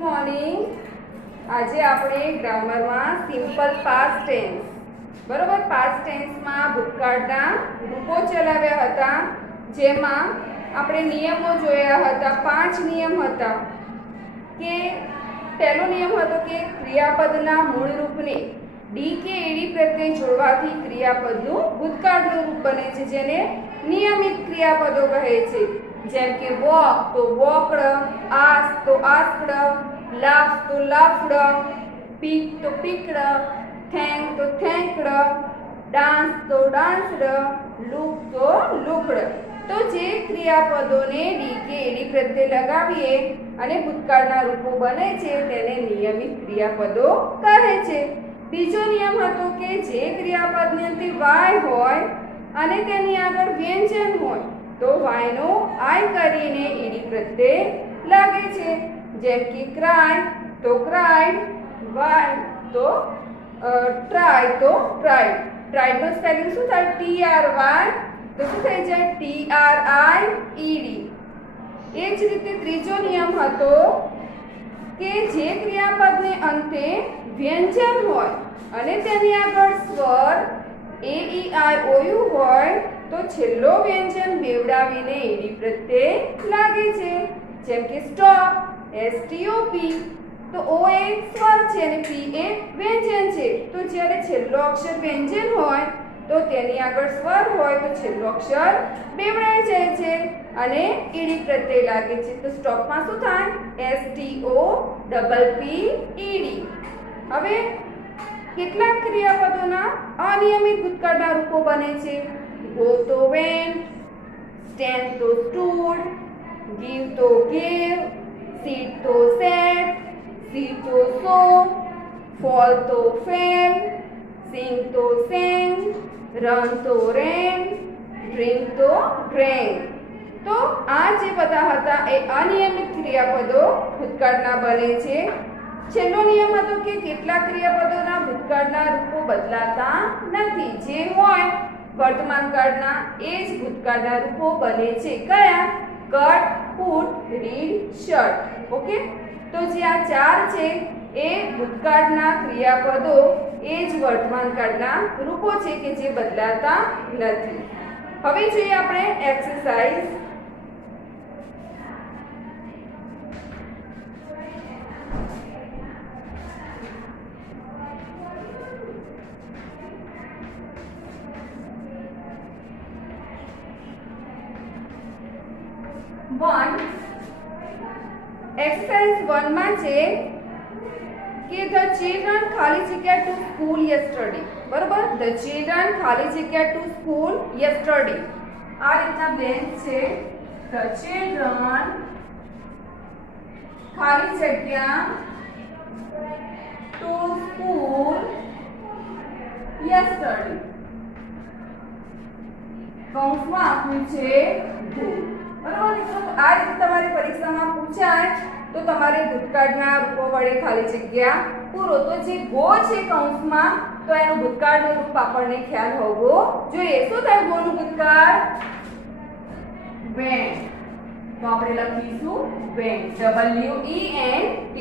Morning. આજે આપણે ગ્રામરમાં simple past tense બરોબર પાસ્ટ ટેન્સમાં ભૂતકાળના રૂપો ચલાવ્યા હતા, જેમાં આપણે નિયમો જોયા હતા. 5 નિયમ હતા. કે પહેલો નિયમ હતો કે ક્રિયાપદના મૂળ રૂપને ડી કે એડી પ્રત્યે જોડવાથી ક્રિયાપદનું ભૂતકાળનું રૂપ બને છે, જેને નિયમિત ક્રિયાપદો કહે છે. જેમ કે વોક તો વોકડ, આસ્ક તો આસ્કડ, લાફ તો લાફડ, પીક તો પીકડ, થેન્ક તો થેન્કડ, ડાન્સ તો ડાન્સડ, લુક તો લુકડ. તો જે ક્રિયાપદોને ડી કે એડી પ્રત્યે લગાવીએ અને ભૂતકાળના રૂપો બને છે તેને નિયમિત ક્રિયાપદો કહે છે. બીજો નિયમ હતો કે જે ક્રિયાપદની અંતે વાય હોય અને તેની આગળ વ્યંજન હોય તો વાયનો આય કરીને એડી પ્રત્યે લાગે છે. જેમ કે ક્રાય તો ક્રાઇડ, વાય તો ટ્રાય તો ટ્રાઇડ. ટ્રાઇડ નો સ્પેલિંગ શું થાય? TRY તો શું થઈ જાય? TRIED. એ જ રીતે ત્રીજો નિયમ હતો કે જે ક્રિયાપદને અંતે વ્યંજન હોય અને તેની આગળ સ્વર AEIOU હોય તો છેલ્લો વ્યંજન બેવડાવીને એડી પ્રત્યે લાગે છે. જેમ કે સ્ટોપ STOP તો O એ સ્વર છે અને P એ વ્યંજન છે. તો જ્યારે છેલ્લો અક્ષર વ્યંજન હોય તો તેની આગળ સ્વર હોય તો છેલ્લો અક્ષર બેવડાઈ જાય છે અને ઈડી પ્રત્યે લાગે છે. તો સ્ટોપમાં શું થાય? STOPPED. હવે કેટલાક ક્રિયાપદોના અનિયમિત ભૂતકાળના રૂપો બને છે. ગો તો વેન્ટ, સ્ટેન્ડ તો સ્ટૂડ, ગીવ તો ગેવ, સીટ તો સેટ, સી તો સો, ફોલ તો ફેલ, સિંગ તો સેંગ, રન તો રેન, ડ્રિંક તો ડ્રેન્ક. તો આ જે બધા હતા એ અનિયમિત ક્રિયાપદો ભૂતકાળના બને છે. છેલ્લો નિયમ હતો કે કેટલાક ક્રિયાપદોના ભૂતકાળના રૂપો બદલાતા નથી. જે હોય વર્તમાન કાળના એ જ ભૂતકાળના રૂપો બને છે. કયા? Cut, put, read, shirt. Okay, તો જે આ 4 છે એ ભૂતકાળના ક્રિયાપદો એ જ વર્તમાન કાળના રૂપો છે કે જે બદલાતા નથી. હવે જોઈએ આપણે એક્સરસાઇઝ. એક્સરસાઇઝ 1 માં છે કે ધ ચિલ્ડ્રન ખાલી જગ્યા ટુ સ્કૂલ યસ્ટરડે. બરોબર, ધ ચિલ્ડ્રન ખાલી જગ્યા ટુ સ્કૂલ યસ્ટરડે. આ રીતના બેન્ચ છે. ધ ચિલ્ડ્રન ખાલી જગ્યા ટુ સ્કૂલ યસ્ટરડે. કૌંસમાં આપ્યું છે ધુ. બરોબર, મિત્રો આ રીતે તમારી પરીક્ષામાં પૂછાય તો તમારે ભૂતકાળના રૂપો વડે ખાલી જગ્યા પૂરો. તો જે ગો છે કૌંસમાં તો એનું ભૂતકાળનું રૂપ આપણને ખ્યાલ હોવો જોઈએ. શું થાય ગોનું ભૂતકાળ? વેન્ટ. તો આપણે લખીશું વેન્ટ, WENT.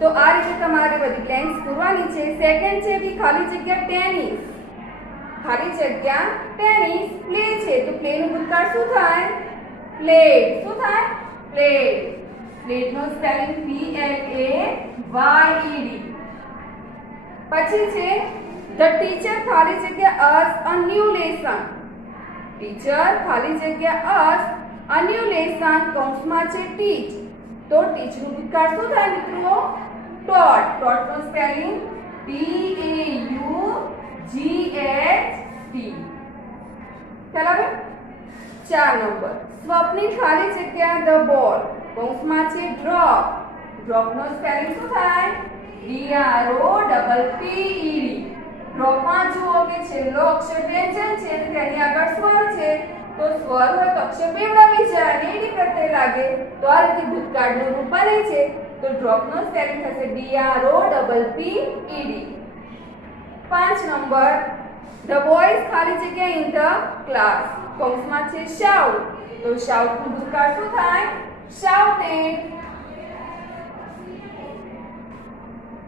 તો આ રીતે તમારે બધી બ્લેન્ક્સ પૂરવાની છે. સેકન્ડ છે કે ખાલી જગ્યા ટેનિસ. ખાલી જગ્યા ટેનિસ. પ્લે છે તો પ્લે નું ભૂતકાળ શું થાય? પ્લેડ. શું થાય? પ્લેડ. પ્લેડ નો સ્પેલિંગ PLAYED. પછી છે ધ ટીચર ખાલી જગ્યા અસ અ ન્યૂ લેસન. ટીચર ખાલી જગ્યા અસ અ ન્યૂ લેસન કૌંસમાં છે ટીચ. તો ટીચ નું ભૂતકાળ શું થાય મિત્રો? ટોટ. ટોટ નો સ્પેલિંગ TAUGHT. ખ્યાલ આવે? 4 નંબર સ્વપ્નિલ ખાલી જગ્યા ધ બોલ કૌંસમાં છે ડ્રોપ. ડ્રોપ નો સ્પેલિંગ શું થાય? DROPPED. ડ્રોપમાં જુઓ કે છેલ્લો અક્ષર વ્યંજન છે અને તેની આગળ સ્વર છે. તો સ્વર હોય તો અક્ષર બેવડાવી જાય અને એડી પ્રત્યે લાગે. તો આ રીતે ભૂતકાળનું રૂપ બને છે. તો ડ્રોપ નો સ્પેલિંગ થશે DROPPED. 5 નંબર ધ બોયઝ ખાલી જગ્યા ઇન ધ ક્લાસ કૌંસમાં છે શાઉટ. તો શાઉટ નું ભૂતકાળ શું થાય? shouted.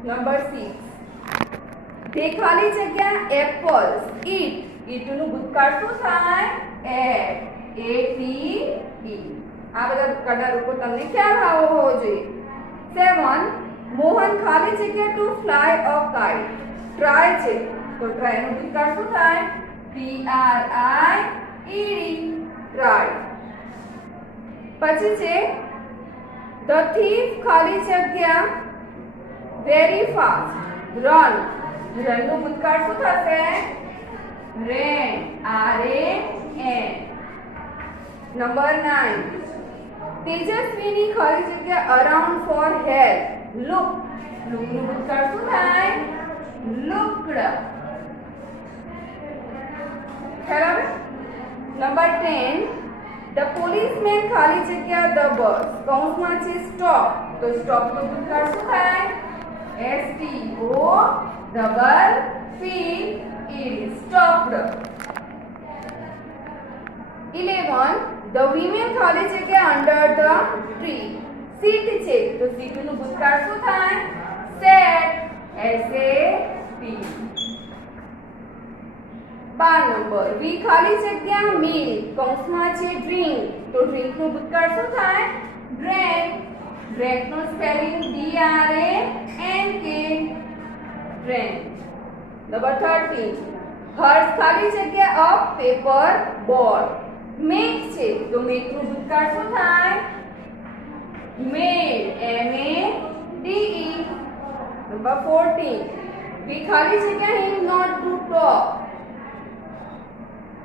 નંબર 6 તે ખાલી જગ્યા એપલ્સ ઈટ નું ભૂતકાળ શું થાય એટ આ બધા ભૂતકાળના રૂપો તમને ખ્યાલ હોવો જોઈએ 7 મોહન ખાલી જગ્યા ટુ ફ્લાય અ કાઇટ ટ્રાય છે તો ટ્રાય નું ભૂતકાળ શું થાય TRIED ટ્રાય પછી છે ધ થીફ ખાલી જગ્યા વેરી ફાસ્ટ રન નું ભૂતકાળ શું થશે રેન RAN નંબર 9 તેજસ્વીની ખાલી જગ્યા અરાઉન્ડ ફોર હેલ્પ લુક નું ભૂતકાળ શું થાય લુક્ડ બરાબર નંબર 10 ધ પોલીસમેન ખાલી જગ્યા ધ બસ કૌંસમાં છે સ્ટોપ તો સ્ટોપ નું ભૂતકાળ શું થાય STOPPED stopped 11 ધ વીમેન ખાલી જગ્યા અંડર ધ ટ્રી સીટ છે તો સીટ નું ભૂતકાળ શું થાય સેટ SAT 12 નંબર વી ખાલી જગ્યા મીલ કૌંસમાં છે ડ્રિંક તો ડ્રિંક નું ભૂતકાળ શું થાય ડ્રેન્ક ડ્રેન્ક નું સ્પેલિંગ DRANK ડ્રેન્ક નંબર 13 હર્ષ ખાલી જગ્યા અ પેપર બોલ મેક છે તો મેક નું ભૂતકાળ શું થાય મેડ MADE નંબર 14 વી ખાલી જગ્યા him not to talk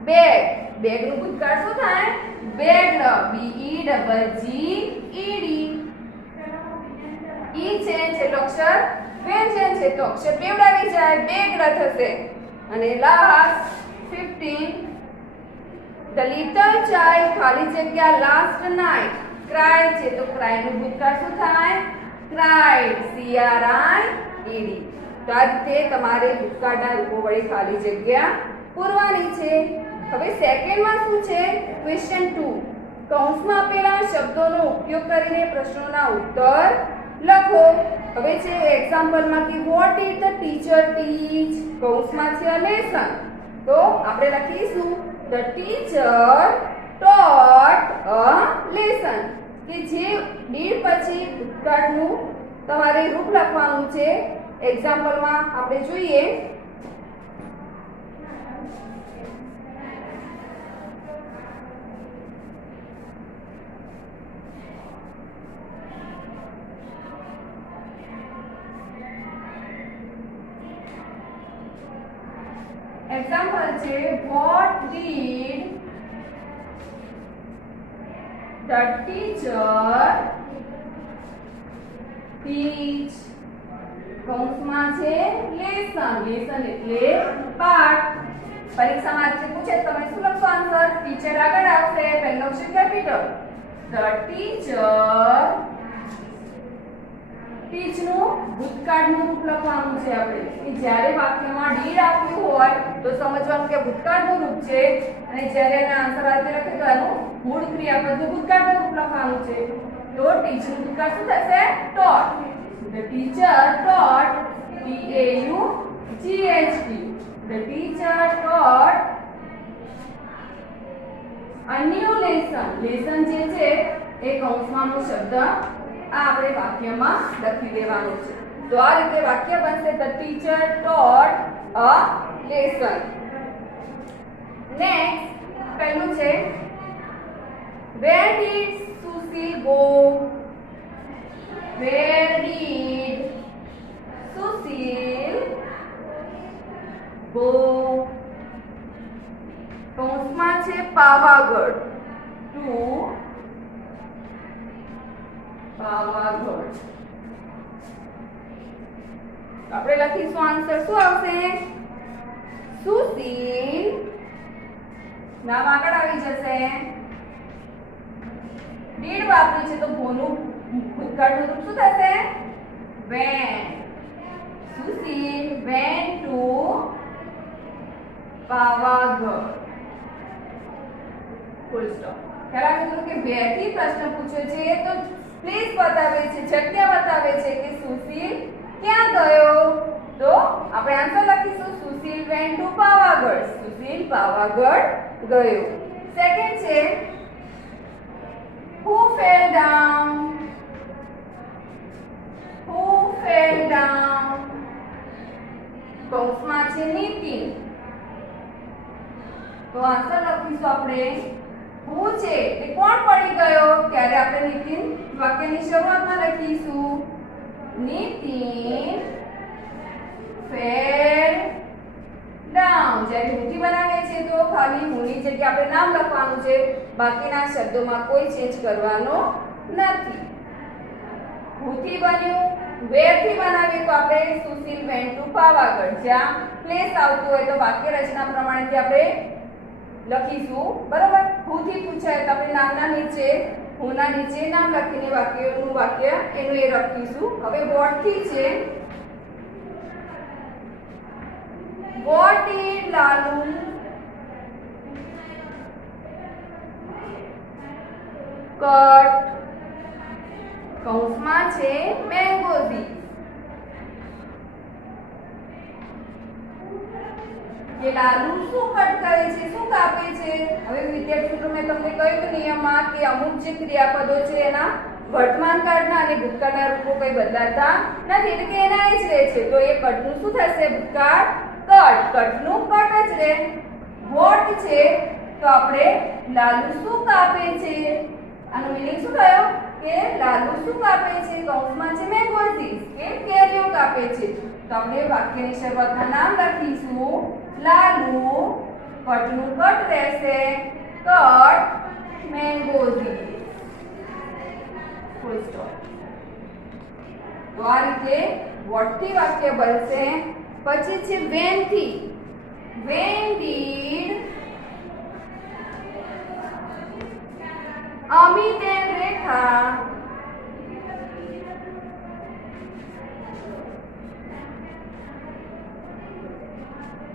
bag bag નું ભૂતકાળ શું થાય બેગ્ડ BEGGED ઈ છે છેલ્લો અક્ષર વ્યંજન છે તો અક્ષર બેવડાવી જાય બેગ્ડ થશે અને લાસ્ટ 15 ધ લિટલ ચાઇલ્ડ ખાલી જગ્યા લાસ્ટ નાઇટ ક્રાય છે તો ક્રાય નું ભૂતકાળ શું થાય ક્રાઇડ CRIED તો આ રીતે તમારે ભૂતકાળના રૂપો વડે ખાલી જગ્યા પૂરવાની છે હવે સેકન્ડમાં શું છે ક્વેશ્ચન 2 કૌંસમાં આપેલા શબ્દોનો ઉપયોગ કરીને પ્રશ્નોના ઉત્તર લખો હવે છે એક્ઝામ્પલમાં કે what did the teacher teach કૌંસમાં છે લેસન તો આપણે લખીશું the teacher taught a lesson કે જે ડીડ પછી ભૂતકાળનું તમારે રૂપ લખવાનું છે એક્ઝામ્પલમાં આપણે જોઈએ એક્ઝામ્પલ છે what did the teacher teach કૌંસમાં છે લેસન લેસન એટલે પાઠ પરીક્ષામાં આજે પૂછે તમે શું લખશો આન્સર ટીચર આગળ આવશે પહેલો અક્ષર કેપિટલ the teacher ટીચ નું ભૂતકાળનું રૂપ લખવાનું છે આપણે કે જ્યારે વાક્યમાં ડીડ આપ્યું હોય તો સમજવાનું કે ભૂતકાળનું રૂપ છે અને જ્યારે એના આન્સર આતે લખે તો એનું મૂળ ક્રિયાપદનું ભૂતકાળનું રૂપ લખવાનું છે તો ટીચ નું ભૂતકાળ શું થશે ટોટ the teacher taught TAUGHT the teacher taught a new lesson lesson જે છે એ કૌંસમાંનો શબ્દ આપણે વાક્યમાં લખી દેવાનું છે તો આ રીતે વાક્ય બનશે the teacher taught a lesson next પહેલું છે where did Susie go where did Susie go કૌંસમાં છે પાવાગઢ to પાવાગઢ આપણે લખીશું આન્સર શું આવશે સુશીલ નામ આગળ આવી જશે ડીડ વાપરી છે તો ભોનું ભૂતકાળનું રૂપ શું થશે when Sushil went to Pavagadh full stop ખ્યાલ આવે છે કે બે થી પ્રશ્ન પૂછ્યો છે તો પ્લીઝ બતાવે છે જગ્યા બતાવે છે કે સુશીલ ક્યાં ગયો પાવાગઢ ગયો. સેકન્ડ છે who fell down, who fell down, કૌંસમાં છે નીતિન. તો આન્સર લખીશું આપણે who છે એ કોણ પડી ગયો, ત્યારે આપણે નીતિન વાક્યની શરૂઆતમાં લખીશું નીતિન fell down. જ્યારે હુથી બનાવે છે તો ખાલી હુની જગ્યાએ આપણે નામ લખવાનું છે, બાકીના શબ્દોમાં કોઈ ચેન્જ કરવાનો નથી. હુથી બન્યું, where થી બનાવીએ તો આપણે સુશીલ went to પાવાગઢ. જ્યાં પ્લેસ આવતું હોય તો વાક્ય રચના પ્રમાણેથી આપણે લખીશું. બરોબર, હુથી પૂછાય તો આપણે નામના નીચે હુના નીચે નામ લખીને વાક્ય એનું એ લખીશું. હવે what થી છે what did Lalu cut, કૌંસમાં છે mangoes. કે લાલુ શું કટ કરે છે, શું કાપે છે. હવે વિદ્યાર્થી મિત્રો મેં તમને કહ્યું કે નિયમમાં કે અમુક જે ક્રિયાપદો છે એના વર્તમાન કાળના અને ભૂતકાળના રૂપો કઈ બદલાતા નથી, એટલે કે એના જ રહે છે. તો એ કટનું શું થશે, ભૂતકાળ કટનું કટ જ રહે. વોટ છે તો આપણે લાલુ શું કાપે છે, આનો મીનિંગ શું થયો કે લાલુ શું કાપે છે, કૌંસમાં છે મેંગોઝ કે કેરીઓ કાપે છે. તો આપણે વાક્યની શરૂઆતમાં નામ લખીશું લાલુ, કટનું કટ રહેશે કટ મેંગોઝ. Full stop. તો આ રીતે વોટ થી વાક્ય બનશે. પછી છે when થી, when did Amit and Rekha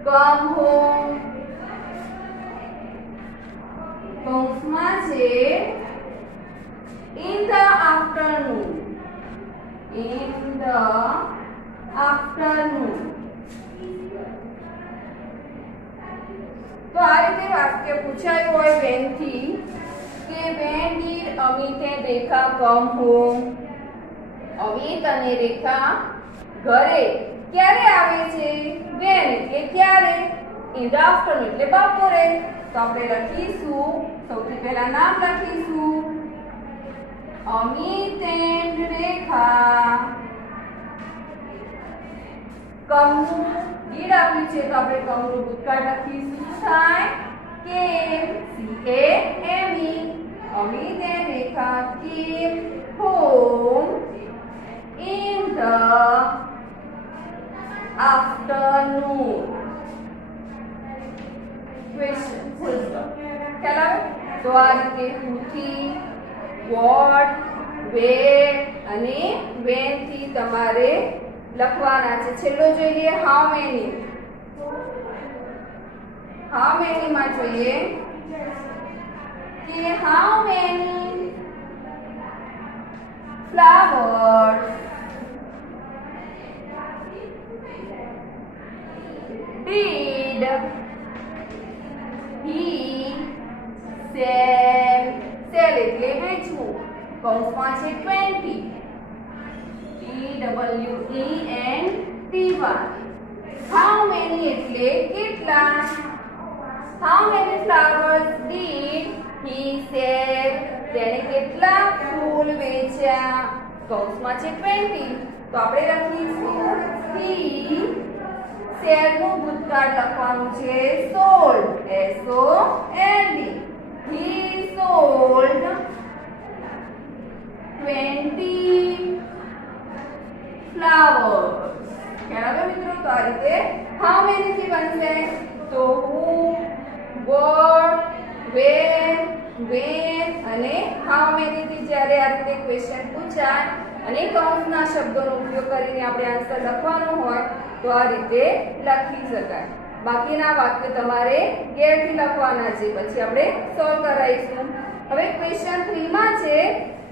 come home, કૌંસમાં છે in the afternoon, in the afternoon. તો આ રીતે વાક્ય પૂછાયું હોય when થી કે when did Amit and Rekha come home, Amit અને રેખા ઘરે ક્યારે આવે છે, when એટલે ક્યારે, in the afternoon એટલે બપોરે. તો આપણે લખીશું સૌથી પહેલા નામ લખીશું અમિત and રેખા. કમનું ડીડ આવ્યું છે તો આપણે કમનું ભૂતકાળ લખીશું શું થાય came, C-A-M-E. Amit and Rekha came home in the afternoon. Question. Full stop. ખ્યાલ આવે? તો આ રીતે whoથી, what, where અને when થી તમારે લખવાના છે. છેલ્લો જોઈ લઈએ how many. how many માં જોઈએ કે how many flowers did he sell, sell એટલે વેચવું, કૌંસમાં છે 20, TWENTY. how many એટલે કેટલા, how many flowers did he sell, તેને કેટલા ફૂલ વેચ્યા, કૌંસમાં છે 20. તો આપણે લખીશું he sell નું ભૂતકાળ લખવાનું છે sold, SOLD. he sold 20 flowers. ખ્યાલ આવે મિત્રો? તો આ રીતે how many થી બનશે. તો who, what, where, when અને how many થી જ્યારે આ રીતે ક્વેશ્ચન પૂછાય અને કૌંસના શબ્દોનો ઉપયોગ કરીને આપણે આન્સર લખવાનો હોય તો આ રીતે લખી શકાય. બાકીના વાક્ય તમારે ઘેરથી લખવાના છે, પછી આપણે સોલ્વ કરાવીશું. હવે ક્વેશ્ચન 3 માં છે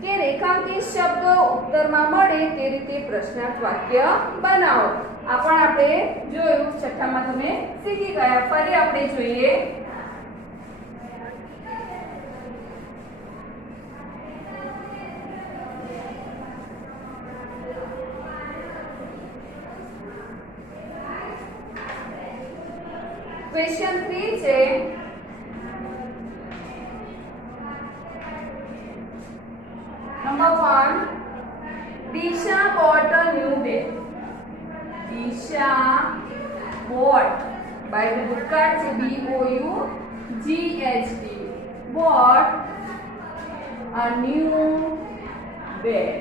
કે રેખાંકિત શબ્દો ઉત્તરમાં મળે તે રીતે પ્રશ્નાર્થ વાક્ય બનાવો. આ પણ આપણે જોયું, છઠ્ઠામાં તમે શીખી ગયા. ફરી આપણે જોઈએ. ક્વેશ્ચન 3 છે. Number 1, Disha bought a new bag. Disha bought, by the bookcard છે BOUGHT, bought a new bag.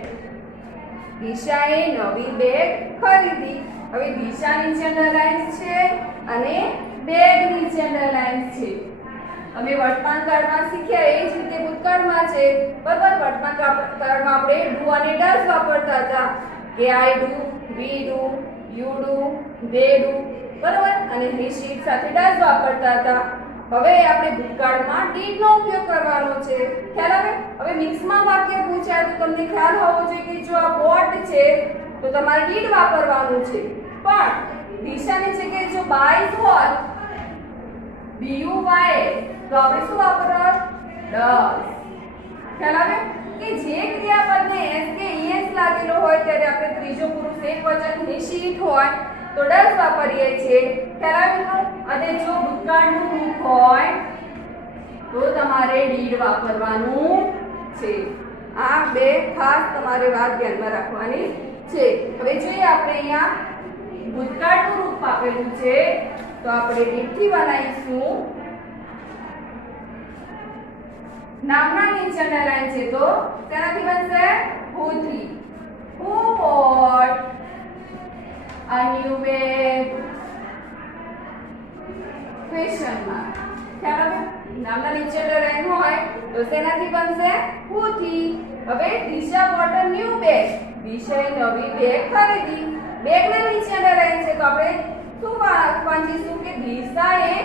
દિશાએ નવી બેગ ખરીદી. હવે દિશા નીચે અંડરલાઈન છે અને બેગ નીચે અંડરલાઈન છે. અમે વર્તમાન કાળમાં શીખ્યા એ જ રીતે ભૂતકાળમાં છે. બરાબર, વર્તમાન કાળમાં આપણે ડુ અને ડઝ વાપરતા હતા કે I do, we do, you do, they do. બરાબર, અને હી શી સાથે ડઝ વાપરતા હતા. હવે આપણે ભૂતકાળમાં ડીડ નો ઉપયોગ કરવાનો છે. ખ્યાલ આવે? હવે મિક્સમાં વાક્ય પૂછાય તો તમને ખ્યાલ હોવો જોઈએ કે જો આ બોટ છે તો તમારે ડીડ વાપરવાનું છે. પણ દિશાની જગ્યાએ જો બાય હોત, BUY, તો આપણે શું વાપરવાનું? ડઝ. ખ્યાલ આવે કે જે ક્રિયાપદને s કે es લાગેલો હોય ત્યારે આપણે ત્રીજો પુરુષ એકવચન નિશ્ચિત હોય તો ડઝ વાપરીએ છીએ. ખ્યાલ આવે? અને જો ભૂતકાળનું રૂપ હોય તો તમારે ડીડ વાપરવાનું છે. આ બે ખાસ તમારે વાત ધ્યાનમાં રાખવાની છે. હવે જોઈએ આપણે અહીંયા ભૂતકાળનું રૂપ આપેલું છે તો આપણે ડીડથી બનાવીશું. નામના નીચે અંડરલાઈન છે તો તેનાથી બનશે who થી. Who bought a new bag? Question mark. ખ્યાલ આવે? નામના નીચે અંડરલાઈન હોય તો તેનાથી બનશે who થી. હવે દિશા bought a new bag. દિશાએ નવી બેગ ખરીદી. બેગના નીચે અંડરલાઈન છે તો આપણે શું વાંચીશું કે દિશાએ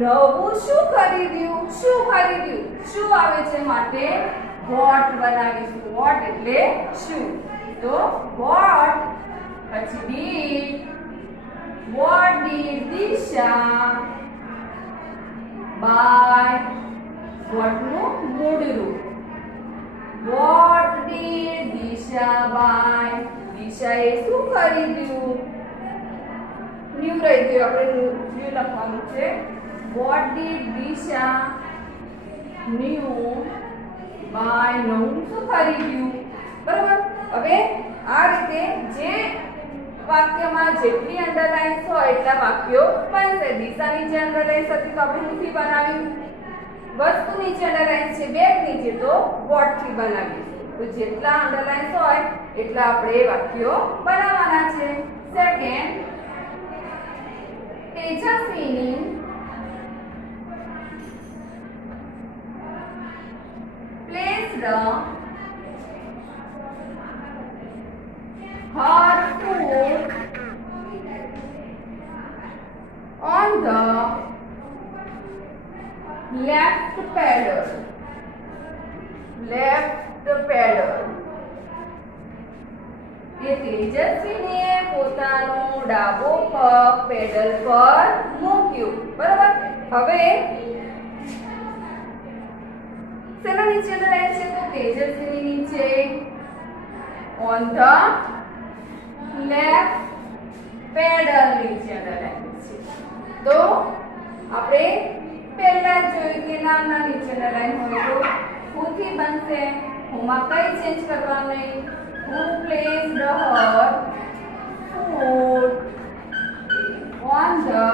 નવું શું ખરીદ્યું? શું ખરીદ્યું? શું આવે છે માટે વોટ બનાવીશું. વોટ એટલે શું? તો વોટ પછી did. What did Disha buy. What નું મૂળ રૂપ. What did Disha buy. દિશાએ શું ખરીદ્યું? ન્યુ રહી ગયું, આપણે ન્યુ લખવાનું છે. What did Disha new by નવું શું ખરીદ્યું? બરાબર. હવે આ રીતે જે વાક્યમાં જેટલી અંડરલાઇન્સ હોય એટલા વાક્યો બનશે. દિશાની જે અંડરલાઇન્સ હતી તો આપણે શું થી બનાવ્યું? વસ્તુ નીચે અંડરલાઇન છે બેગ નીચે તો વોટ થી બનાવીશું. તો જેટલા અંડરલાઇન્સ હોય એટલા આપણે વાક્યો બનાવવાના છે. Second, Tejaswini placed her foot on the left pedal. Left pedal. કે તેજસ્વીને પોતાનો ડાબો પગ પેડલ પર મૂક્યું. બરાબર. હવે શેના નીચે રહે છે તો તેજસ્વીની નીચે ઓન ધ લેફ્ટ પેડલ નીચે રહે છે. તો આપણે પહેલા જોયું કે નામના નીચે લાઈન હોય તો who થી બનશે. હુંમાં કઈ ચેન્જ કરવાનું નહીં. Who placed her foot on the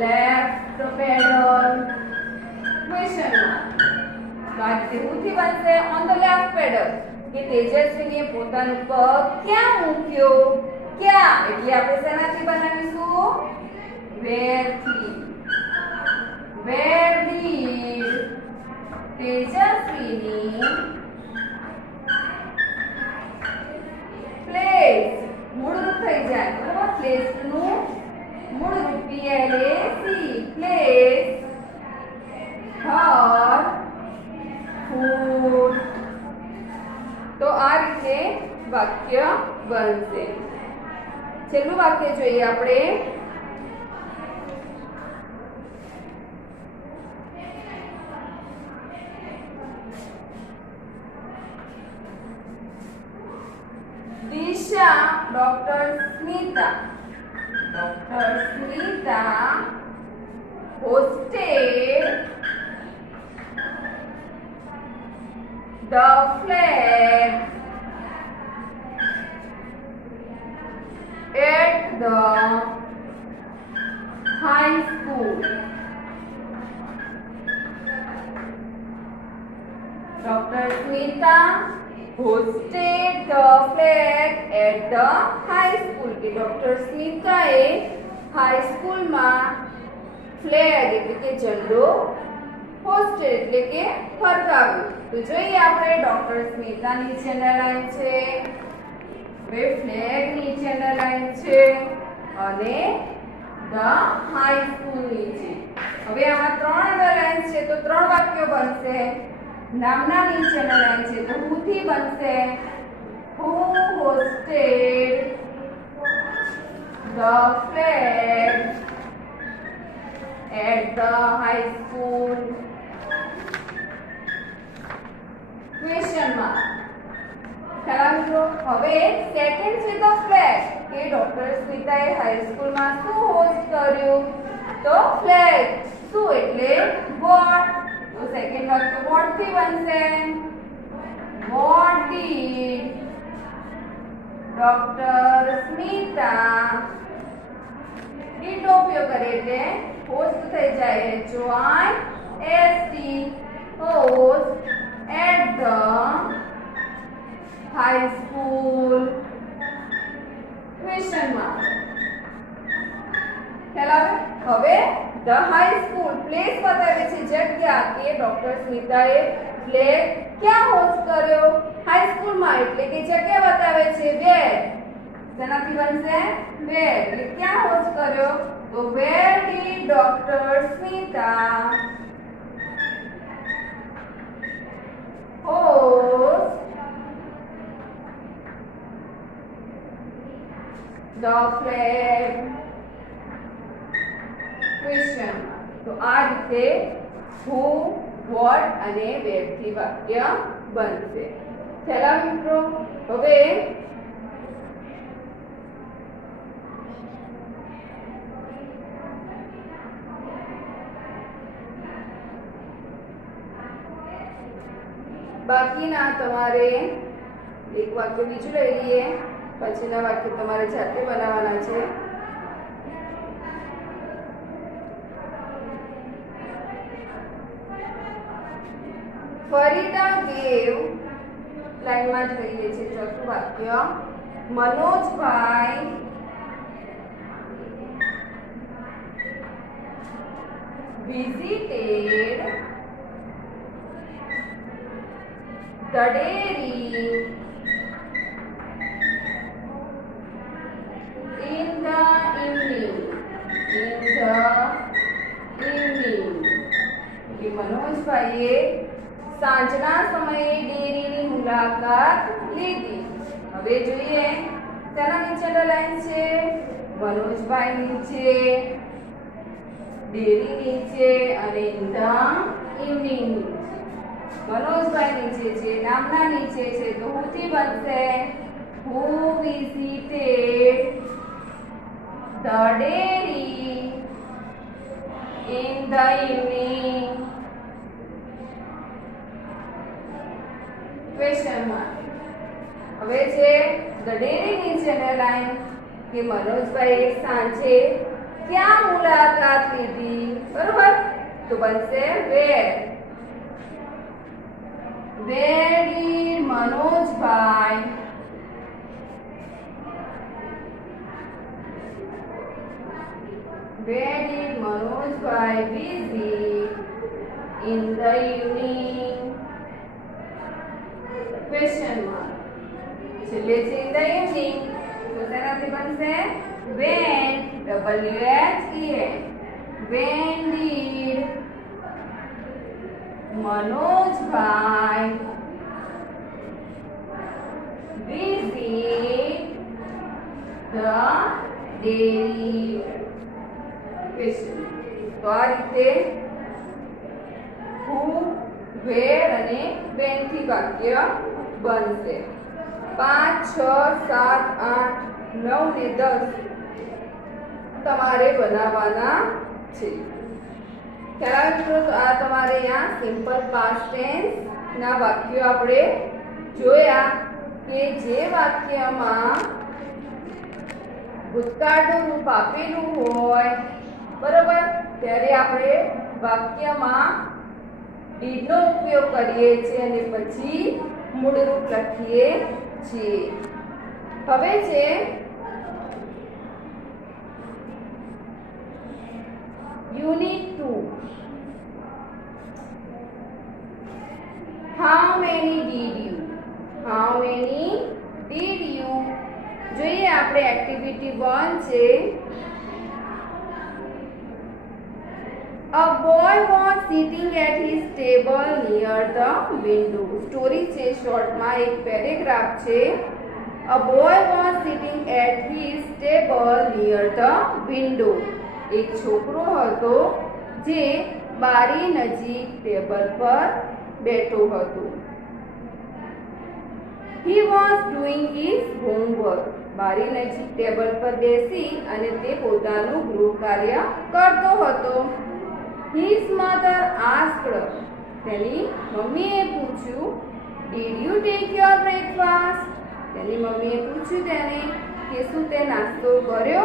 left pedal? Question mark. તો આ રીતે who થી બનશે on the left pedal કે તેજસ્વીને પોતાનું પગ ક્યાં મૂક્યો? ક્યાં એટલે આપણે શેનાથી બનાવીશું? where થી. where did તેજસ્વીની પ્લેસ મૂળ રૂપ થઈ જાય. બરાબર. પ્લેસ નું મૂળ રૂપ PLAC પ્લેસ her foot વાક્ય બનશે. છેલ્લું વાક્ય જોઈએ આપણે. દિશા doctor Smita hosted the flag at the high school. Dr. Smita hosted the flag at the high school. કે ડોક્ટર સ્મિતાએ હાઈ સ્કૂલમાં ફ્લેગ એટલે કે ઝંડો હોસ્ટેડ એટલે કે ફરકાવ્યું. તો જોઈએ આપણે ડોક્ટર સ્મિતા નીચેના લાઈન છે, હવે ફ્લેગ નીચેના લાઈન છે અને ધ હાઈ સ્કૂલ નીચે. હવે આમાં ત્રણ અંડરલાઈન છે તો ત્રણ વાક્યો બનશે. નામના નીચેના લાઈન છે તો who થી બનશે. who hosted the flag at the high school? Question mark. ખ્યાલ મિત્રો. હવે સેકન્ડ છે તો ફ્લેગ કે ડોક્ટર સ્મિતાએ હાઈ સ્કૂલમાં શું હોસ્ટ કર્યું તો ફ્લેગ. શું એટલે વોટ. તો સેકન્ડ વાક્ય વોટ થી બનશે. What did doctor Smita, did નો ઉપયોગ કરે એટલે હોસ્ટ થઈ જાય. HOIST host at the high school? Question mark. ખ્યાલ આવે. હવે ધ હાઈ સ્કૂલ પ્લેસ બતાવે છે જગ્યા કે ડોક્ટર સ્મિતાએ ફ્લેગ ક્યાં હોસ્ટ કર્યો. હાઈ સ્કૂલમાં એટલે કે જગ્યા બતાવે છે વેર. તેનાથી બનશે વેર એટલે ક્યાં હોસ્ટ કર્યો તો where did doctor Smita host the flag? Question. તો આ રીતે who, what અને where થી વાક્ય બનશે. ખ્યાલ મિત્રો. હવે બાકીના તમારે એક વાક્ય બીજું લઈ લઈએ, પછીના વાક્ય તમારે જાતે બનાવવાના છે. ફરીદા ગેવ લાઈનમાં જ લઈએ છે ચોથું વાક્ય. મનોજભાઈ visited the dairy in the evening. કે મનોજભાઈએ સાંજના સમયે ડેરીની મુલાકાત લીધી. હવે જોઈએ તેના નીચેના લાઈન છે. મનોજભાઈ નીચે, ડેરી નીચે અને ઇન ધ ઇવનિંગ નીચે. મનોજભાઈ નીચે છે, નામના નીચે છે તો who થી બનશે. who visited the dairy in the evening? Question mark. હવે છે the dairy નીચેની લાઈન કે મનોજભાઈએ સાંજે ક્યાં મુલાકાત લીધી. બરોબર. તો બનશે where. Where did Manojbhai visit in the evening? Question mark. છેલ્લે છે in the evening તો તેનાથી બનશે when. WHEN. When did Manojbhai visit the derivation. તો આ રીતે who, where અને when થી વાક્ય બનશે. 5, 6, 7, 8, 9 ને 10 તમારે બનાવવાના છે. ખ્યાલ આવે મિત્રો? તો આ તમારે અહીંયા સિમ્પલ પાસ્ટ ટેન્સ ના વાક્યો આપણે જોયા કે જે વાક્યમાં ભૂતકાળનું રૂપ આપેલું હોય બરોબર, ત્યારે આપણે વાક્યમાં did નો ઉપયોગ કરીએ છીએ અને પછી મૂળ રૂપ લખીએ છીએ. હવે છે unit 2. How many did you? How many did you? જોઈએ આપણે એક્ટિવિટી 1 છે. A boy was sitting at his table near the window. Story છે, શોર્ટમાં એક પેરેગ્રાફ છે. A boy was sitting at his table near the window. એક છોકરો હતો જે બારી નજીક ટેબલ પર બેઠો હતો. He was doing his homework. બારી નજીક ટેબલ પર બેસી અને તે પોતાનું ગૃહ કાર્ય કરતો હતો. His mother asked. તેની મમ્મીએ પૂછ્યું, Did you take your breakfast? તેની મમ્મીએ પૂછ્યું તેને કે શું તે નાસ્તો કર્યો?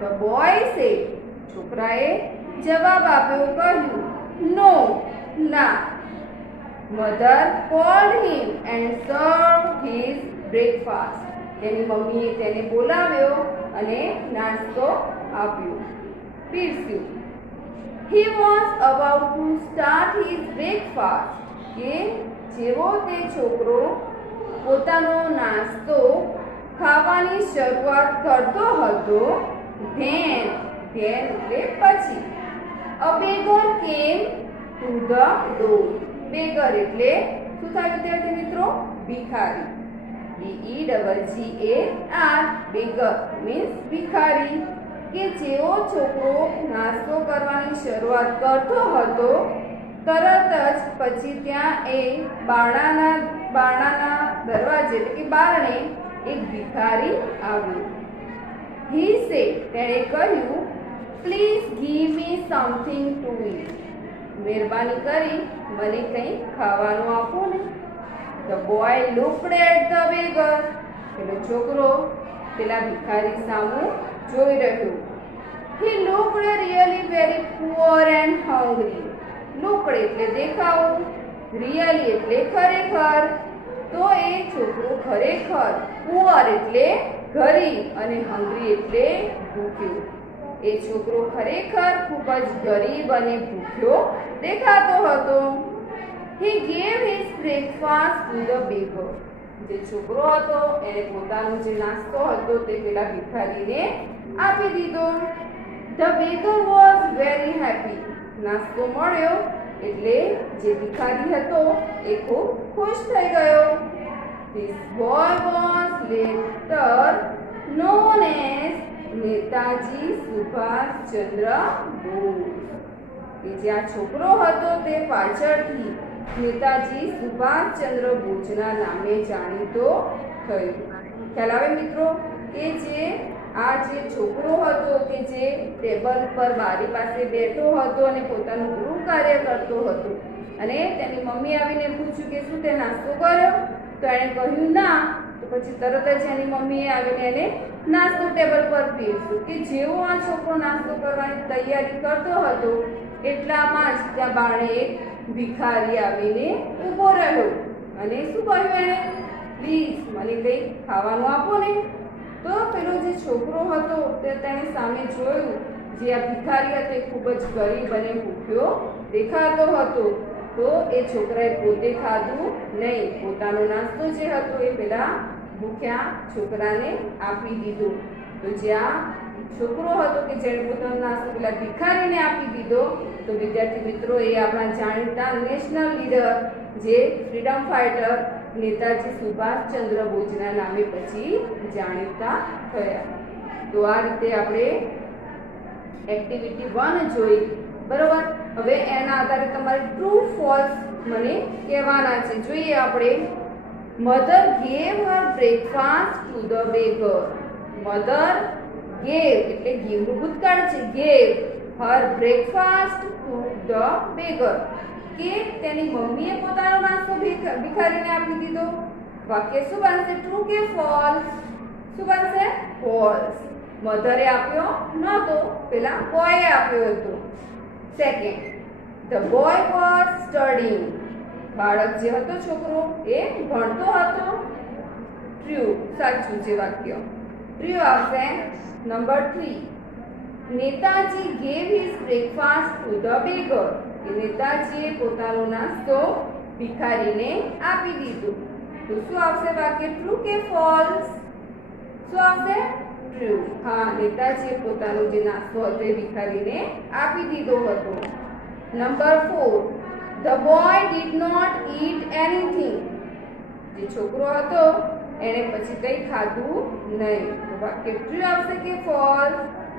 The boy said. છોકરાએ જવાબ આપ્યો, કહ્યું, No, ના. Mother called him and served his breakfast. તેની મમ્મીએ તેને બોલાવ્યો અને નાસ્તો આપ્યો, પીરસ્યું. He was about to start his breakfast. કે જેવો તે છોકરો પોતાનો નાસ્તો ખાવાની શરૂઆત કરતો હતો, then એટલે પછી, a beggar came to the door. beggar એટલે શું થાય વિદ્યાર્થી મિત્રો? ભિખારી. BEGGAR. beggar means ભિખારી. કે જેવો છોકરો નાસ્તો કરવાની શરૂઆત કરતો હતો, તરત જ પછી ત્યાં એ બારણાના દરવાજે એટલે કે બારણે એક ભિખારી આવ્યો. He said. તેણે કહ્યું, Please give me something to eat. મહેરબાની કરી મને કંઈ ખાવાનું આપો ને. The boy looked at the beggar. પેલો છોકરો પેલા ભિખારી સામું જોઈ રહ્યો. He looked really very poor and hungry. Looked એટલે દેખાવું, really એટલે ખરેખર. તો એ છોકરો ખરેખર poor એટલે ગરીબ અને hungry એટલે ભૂખ્યો. એ છોકરો ખરેખર ખૂબ જ ગરીબ અને ભૂખ્યો દેખાતો હતો. He gave his breakfast to the beggar. જે છોકરો હતો એને પોતાનો જે નાસ્તો હતો તે પેલા ભિખારીને આપી દીધો. The beggar was very happy. નાસ્તો મળ્યો એટલે જે ભિખારી હતો એ ખૂબ ખુશ થઈ ગયો. This boy was later known as Netaji Subhashchandra Bose. કે જે આ છોકરો હતો તે પાછળથી નેતાજી સુભાષચંદ્ર બોઝના નામે જાણીતો થયો. ખ્યાલ આવે મિત્રો? કે જે આ જે છોકરો હતો કે જે ટેબલ પર બારી પાસે બેઠો હતો અને પોતાનું ગૃહ કાર્ય કરતો હતો અને તેની મમ્મી આવીને પૂછ્યું કે શું તે નાસ્તો કર્યો? તો એણે કહ્યું ના. તો પછી તરત જ એની મમ્મીએ આવીને એને નાસ્તો ટેબલ પર પીરસ્યો. કે જેવો આ છોકરો નાસ્તો કરવાની તૈયારી કરતો હતો એટલામાં જ ત્યાં બારણે એક ભિખારી આવીને ઊભો રહ્યો અને શું કહ્યું એણે? પ્લીઝ મને કંઈ ખાવાનું આપો ને. તો પેલો જે છોકરો હતો તે તેણે સામે જોયું, જે આ ભિખારી હતો એ ખૂબ જ ગરીબ અને ભૂખ્યો દેખાતો હતો. તો એ છોકરાએ પોતે ખાધું નહીં, પોતાનો નાસ્તો જે હતો એ પેલા ભૂખ્યા છોકરાને આપી દીધો. તો જ્યાં છોકરો હતો કે જેણે પોતાનો નાસ્તો પેલા ભિખારીને આપી દીધો, તો વિદ્યાર્થી મિત્રો એ આપણા જાણીતા નેશનલ લીડર જે ફ્રીડમ ફાઇટર નેતાજી સુભાષચંદ્ર બોઝના નામે પછી જાણીતા થયા. તો આ રીતે આપણે એક્ટિવિટી 1 જોઈ, બરોબર. હવે એના આધારે તમારે ટ્રુ ફોલ્સ મને કહેવાના છે. જોઈએ આપણે. Mother gave Har breakfast to the beggar. Mother gave એટલે ગીવ નું ભૂતકાળ છે. Gave Har breakfast to the beggar, કે તેની મમ્મીએ પોતાનો નાસ્તો ભિખારીને આપી દીધો. વાક્ય શું બનશે? ટ્રુ કે ફોલ્સ? શું બનશે? ફોલ્સ. મધરે આપ્યો નહોતો, પેલા બોયે આપ્યો હતો. Second, the boy was studying. બાળક જે હતો, છોકરો, એ ભણતો હતો. ટ્રુ, સાચું છે વાક્ય. ટ્રુ આવશે. Number 3, Netaji gave his breakfast to the beggar. કે નેતાજીએ પોતાનો નાસ્તો ભિખારીને આપી દીધો. તો શું આવશે વાક્ય? ટ્રુ કે ફોલ્સ? શું આવશે? ટ્રુ. હા, નેતાજીએ પોતાનો જે નાસ્તો હતો એ ભિખારીને આપી દીધો હતો. Number 4, the boy did not eat anything. જે છોકરો હતો એને પછી કંઈ ખાધું નહીં. તો વાક્ય ટ્રુ આવશે કે ફોલ્સ?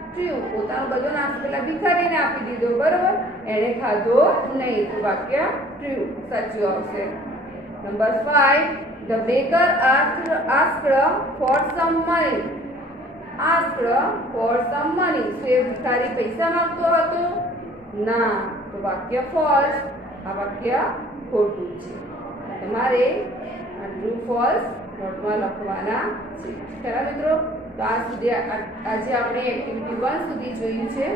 ટ્રુ. પોતાનો બધો નાસ્તો પેલા ભિખારીને આપી દીધો, બરોબર. એને ખાધો નહીં, તો વાક્ય ટ્રુ, સાચું આવશે. Number 5, the baker asked for some money. asked for some money. તો એ ભિખારી પૈસા માંગતો હતો? ના, તો વાક્ય ફોલ્સ. આ વાક્ય ખોટું છે. તમારે આ ટ્રુ ફોલ્સ નોટમાં લખવાના છે. ખરા મિત્રો? તો આજે આપણે એક્ટિવિટી 1 સુધી જોયું છે.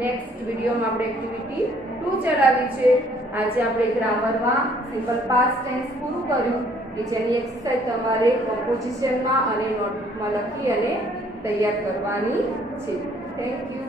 નેક્સ્ટ વિડીયોમાં આપણે એક્ટિવિટી 2 ચલાવી છે. આજે આપણે ગ્રામરમાં સિમ્પલ પાસ્ટ ટેન્સ પૂરું કર્યું, કે જેની એક્સરસાઇઝ તમારે કમ્પોઝિશનમાં અને નોટબુકમાં લખી અને તૈયાર કરવાની છે. Thank you.